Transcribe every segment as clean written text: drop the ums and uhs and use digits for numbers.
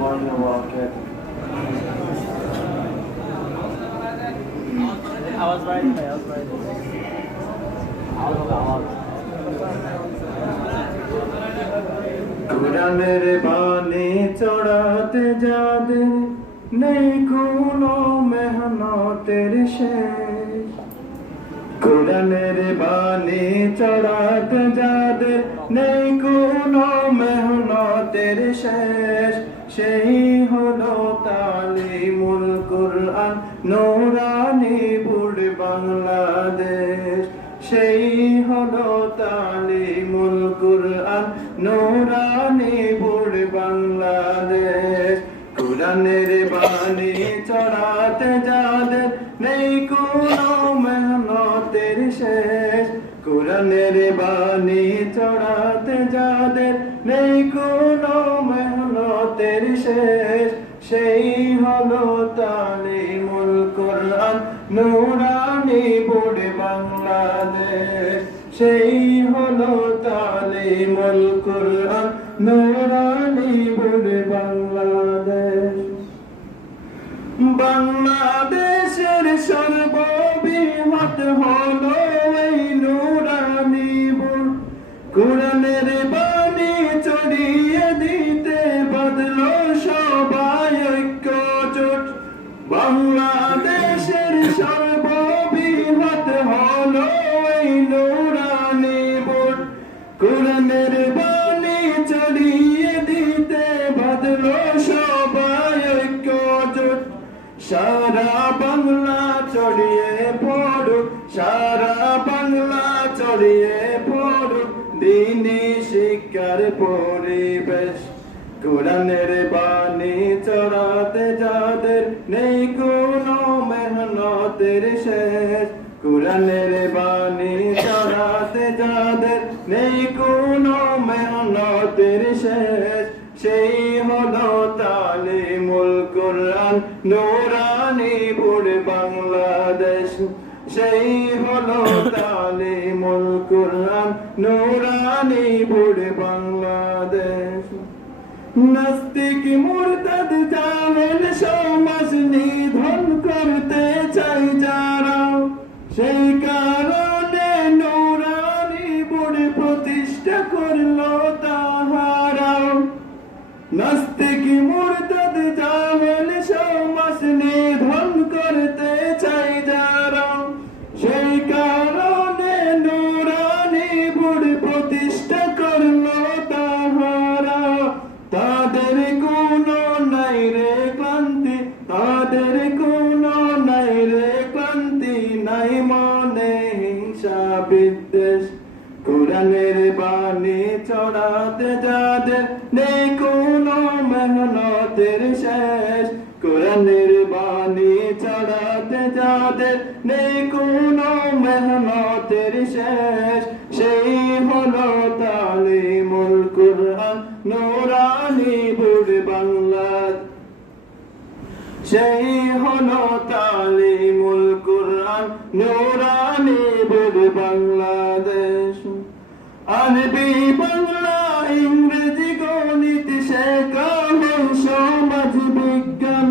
الله وبركاته. আওয়াজ বাইরে ভাই, আওয়াজ বাইরে। আওয়াজ। কোরআনের বাণী চড়াতে যাদের নেই কোনো মেহনতের শেষ, কোরআনের বাণী চড়াতে যাদের নেই কোনো মেহনতের শেষ, সেই হলো তালিমুল কুরআন নূরানি বুড় বাংলাদেশ, সেই হলো তালিমুল কুরআন নূরানি বুড় বাংলাদেশ। কোরআনের বাণী চড়াতে যাদের নেই কোনো মেহনতের শেষ, কোরআনের বাণী চড়াতে যাদের নেই কোনো মেহনতের শেষ, সেই হলো তালিমুল কুরআন নূরানি বুড় বাংলাদেশ, সেই হলো তালিমুল কুরআন নূরানি বুড় বাংলাদেশ। বাংলাদেশের সর্ববৃহৎ হলো এই নূরানি বুড়, কোরআনের বাণী ছড়িয়ে দিতে বাঁধলো সবাই ঐক্যজোট। বাংলাদেশের সর্ববৃহৎ হলো এই নূরানি বুড়, কোরআনের বাণী ছড়িয়ে দিতে বাঁধলো সবাই ঐক্যজোট। সারা বাংলা ছড়িয়ে পড়ুক, সারা বাংলা ছড়িয়ে পড়ুক দ্বীনি শিক্ষার পরিবেশ, কোরআনের বাণী চড়াতে যাদের নেই কোনো মেহনতের শেষ, কোরআনের বাণী চড়াতে যাদের নেই কোনো মেহনতের শেষ, সেই হলো তালিমুল কুরআন নূরানি বুড় বাংলাদেশ, সেই হলো তালিমুল কুরআন নূরানি বুড় বাংলাদেশ। নাস্তিক মুরতাদ জাহেল সমাজ নিধন করতে চাই যারা, সেই কারণে নূরানি বুড় প্রতিষ্ঠা করলো তাহারা। নাস্তিক মুরতাদ জাহেল সমাজ নিধন করতে চাই যারা, সেই কারণে নূরানি বুড় প্রতিষ্ঠা করলো তাহারা। তাদের কোনো নাই রে ক্লান্তি, তাদের কোনো নাই রে ক্লান্তি, নাই মনে হিংসা বিদ্বেষ, কোরআনের বাণী চড়াতে যাদের নেই কোনো মেহনতের শেষ, কোরআনের বাণী চড়াতে যাদের নেই কোনো মেহনতের শেষ, সেই হলো তালিমুল কুরআন নূরানি বুড় বাংলাদেশ, সেই হলো তালিমুল কুরআন নূরানি বুড় বাংলাদেশ। আরবি বাংলা ইংরেজি গণিত শেখানো সমাজ বিজ্ঞান,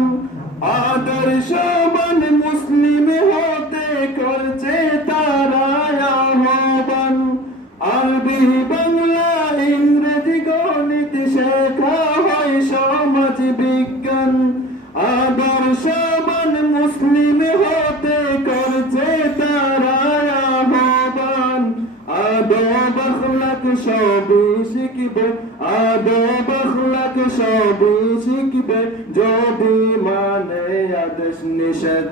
আদর্শবান মুসলিম হতে করছে তারা আহ্বান। আরবি বাংলা ইংরেজি গণিত শেখা হয় সমাজ বিজ্ঞান, আদর্শবান মুসলিম হতে করছে তারা আহ্বান। আদব আখলাক সবই শিখবে, আদব আখলাক সবই শিখবে যদি মানে আদেশ নিষেধ,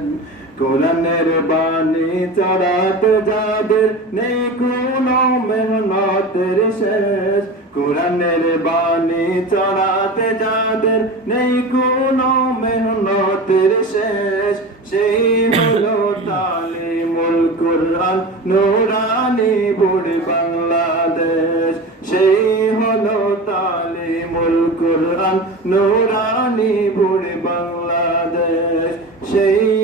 কোরআনের বাণী চড়াতে যাদের নেই কোনো মেহনতের শেষ, কোরআনের বাণী চড়াতে যাদের নেই কোনো মেহনতের শেষ, সেই হলো তালিমুল কুরআন নূরানি বুড় বাংলাদেশ, সেই হলো তালিমুল কুরআন নূরানি বুড় বাংলাদেশ, সেই